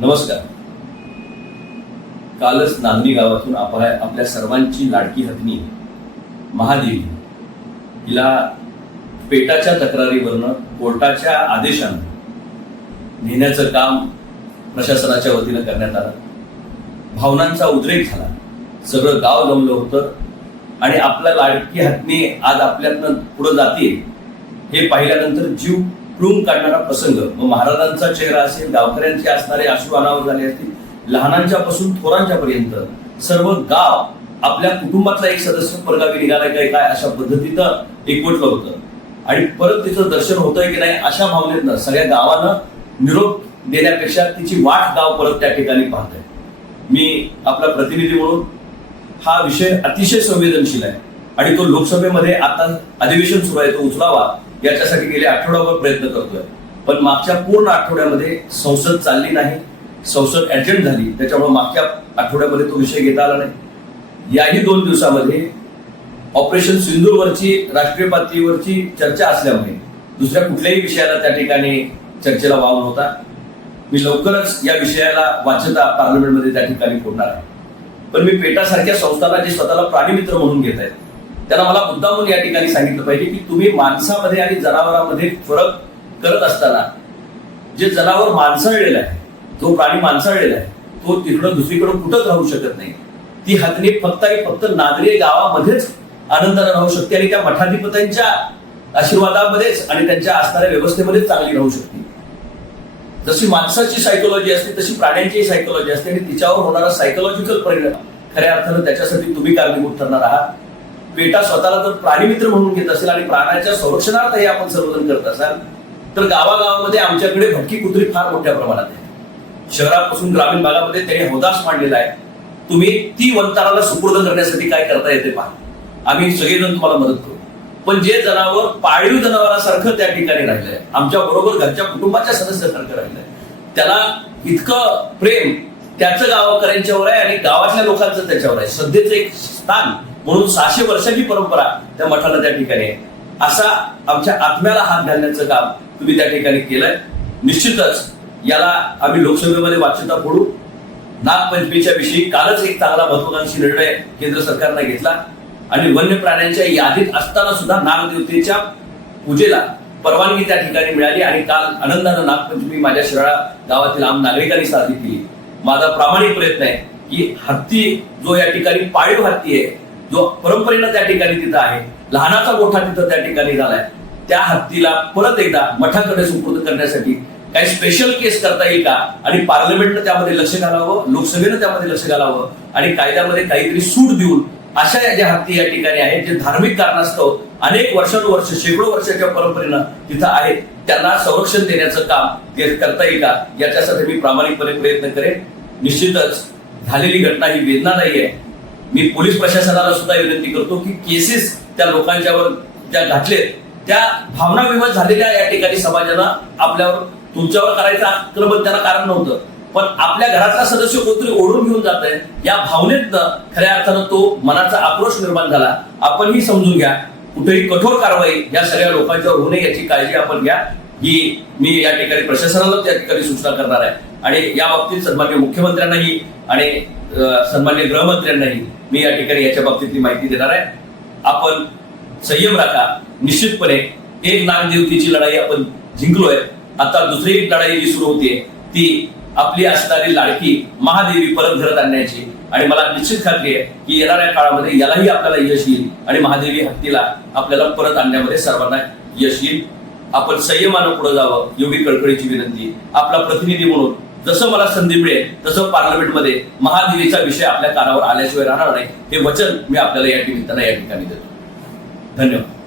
नमस्कार कालच नांदणी गावातून आपल्या आपल्या सर्वांची लाडकी हत्नी महादेवी हिला पेटाच्या तक्रारीवरनं कोर्टाच्या आदेशानं नेण्याचं काम प्रशासनाच्या वतीनं करण्यात आलं भावनांचा उद्रेक झाला सगळं गाव जमलं होतं आणि आपल्या लाडकी हत्नी आज आपल्यातनं पुढं जातील हे पाहिल्यानंतर जीव रूम काढणारा प्रसंग मग महाराजांचा चेहरा असेल गावकऱ्यांचे असणारे अश्रू अनावर झाले असतील लहानांच्या पासून थोरांच्या पर्यंत सर्व गाव आपल्या कुटुंबातला एक सदस्य परगावी निघाला काय काय अशा पद्धतीनं एकवटलं होतं आणि परत तिचं दर्शन होतंय की नाही अशा भावनेतनं सगळ्या गावानं निरोप देण्यापेक्षा तिची वाट गाव परत त्या ठिकाणी पाहत मी आपला प्रतिनिधी म्हणून हा विषय अतिशय संवेदनशील आहे आणि तो लोकसभेमध्ये आता अधिवेशन सुरू आहे तो उचलावा याच्यासाठी गेल्या आठवडाभर प्रयत्न करतोय पण मागच्या पूर्ण आठवड्यामध्ये संसद चालली नाही संसद ऍडजंट झाली त्याच्यामुळे मागच्या आठवड्यामध्ये तो विषय घेता आला नाही याही दोन दिवसामध्ये ऑपरेशन सिंधूरवरची राष्ट्रीय पातळीवरची चर्चा असल्यामुळे दुसऱ्या कुठल्याही विषयाला त्या ठिकाणी चर्चेला वाव नव्हता मी लवकरच या विषयाला वाचता पार्लमेंटमध्ये त्या ठिकाणी फोडणार आहे पण मी पेटासारख्या संस्थांना जे स्वतःला प्राणीमित्र म्हणून घेत आहेत त्यांना मला मुद्दा म्हणून या ठिकाणी सांगितलं पाहिजे की तुम्ही माणसामध्ये आणि जनावरांमध्ये फरक करत असताना जे जनावर माणसाळलेला आहे तो प्राणी माणसाळलेला आहे तो तिकडं दुसरीकडं कुठंच राहू शकत नाही ती हातणी फक्त आणि फक्त नादरे गावामध्येच आनंदाने राहू शकते आणि त्या मठाधिपत्यांच्या आशीर्वादामध्येच आणि त्यांच्या असणाऱ्या व्यवस्थेमध्येच चांगली राहू शकते जशी माणसाची सायकोलॉजी असते तशी प्राण्यांचीही सायकोलॉजी असते आणि तिच्यावर होणारा सायकोलॉजिकल परिणाम खऱ्या अर्थानं त्याच्यासाठी तुम्ही कारणीभूत ठरणार आहात बेटा स्वतःला जर प्राणीमित्र म्हणून घेत असेल आणि प्राण्याच्या संरक्षणार्थही आपण सर्वजण करत असाल तर गावागावामध्ये आमच्याकडे भटकी कुत्री फार मोठ्या प्रमाणात आहे शहरापासून ग्रामीण भागामध्ये त्यांनी होदास मांडलेला आहे तुम्ही ती वंताराला सुपूर्द करण्यासाठी काय करता येते पहा आम्ही सगळेजण तुम्हाला मदत करू पण जे जनावर पाळीव जनावरासारखं त्या ठिकाणी राहिलंय आमच्या बरोबर घरच्या कुटुंबाच्या सदस्यासारखं राहिलंय त्याला इतकं प्रेम त्याचं गावकऱ्यांच्यावर आहे आणि गावातल्या लोकांचं त्याच्यावर आहे सध्याचं एक स्थान म्हणून सहाशे वर्षाची परंपरा त्या मठाला त्या ठिकाणी आहे असा आमच्या आत्म्याला हात घालण्याचं काम तुम्ही त्या ठिकाणी केलंय निश्चितच याला आम्ही लोकसभेमध्ये वाच्यता फोडू नागपंचमीच्या विषयी कालच एक चांगला महत्वाकांक्षी निर्णय केंद्र सरकारनं घेतला आणि वन्य प्राण्यांच्या यादीत असताना सुद्धा नागदेवतेच्या पूजेला परवानगी त्या ठिकाणी मिळाली आणि काल आनंदानं नागपंचमी माझ्या शिराळा गावातील आम नागरिकांनी साजरी केली माझा प्रामाणिक प्रयत्न आहे की हत्ती जो या ठिकाणी पाळीव हत्ती आहे जो परंपरेनं त्या ठिकाणी तिथं आहे लहानाचा गोठा तिथं त्या ठिकाणी झालाय त्या हत्तीला परत एकदा मठाकडे सुपूर्द करण्यासाठी काही स्पेशल केस करता येईल का आणि पार्लमेंटनं त्यामध्ये लक्ष घालावं लोकसभेनं त्यामध्ये लक्ष घालावं आणि कायद्यामध्ये काहीतरी सूट देऊन अशा ज्या हत्ती या ठिकाणी आहेत जे धार्मिक कारणास्तव अनेक वर्षानुवर्ष शेकडो वर्षाच्या परंपरेनं तिथं आहेत त्यांना संरक्षण देण्याचं काम करता येईल का याच्यासाठी मी प्रामाणिकपणे प्रयत्न करेन निश्चितच झालेली घटना ही वेदनादायी आहे मी पोलीस प्रशासनाला सुद्धा विनंती करतो की केसेस त्या लोकांच्यावर ज्या घातलेत त्या भावना विवाद झालेल्या या ठिकाणी समाजाला आपल्यावर तुमच्यावर करायचं आक्रमण त्याला कारण नव्हतं पण आपल्या घरातला सदस्य कोणतरी ओढून घेऊन जात आहे या भावनेतनं खऱ्या अर्थानं तो मनाचा आक्रोश निर्माण झाला आपणही समजून घ्या कुठेही कठोर कारवाई या सगळ्या लोकांच्यावर होऊ याची काळजी आपण घ्या ही मी या ठिकाणी प्रशासनाला त्या ठिकाणी सूचना करणार आहे आणि या बाबतीत सन्मान्य मुख्यमंत्र्यांनाही आणि सन्मान्य गृहमंत्र्यांनाही मी या ठिकाणी याच्या बाबतीतली माहिती देणार आहे आपण संयम राखा निश्चितपणे एक नागदेवतेची लढाई आपण जिंकलोय आता दुसरी एक लढाई जी सुरू होते ती आपली असणारी लाडकी महादेवी परत घरात आणण्याची आणि मला निश्चित खात्री आहे की येणाऱ्या काळामध्ये यालाही आपल्याला यश येईल आणि महादेवी हत्तीला आपल्याला परत आणण्यामध्ये सर्वांना यश येईल आपण संयमानं पुढे जावं योगी कळकळीची विनंती आपला प्रतिनिधी म्हणून जसं मला संधी मिळेल तसं पार्लमेंटमध्ये महादिनीचा विषय आपल्या कानावर आल्याशिवाय राहणार नाही हे वचन मी आपल्याला या निमित्तानं या ठिकाणी देतो धन्यवाद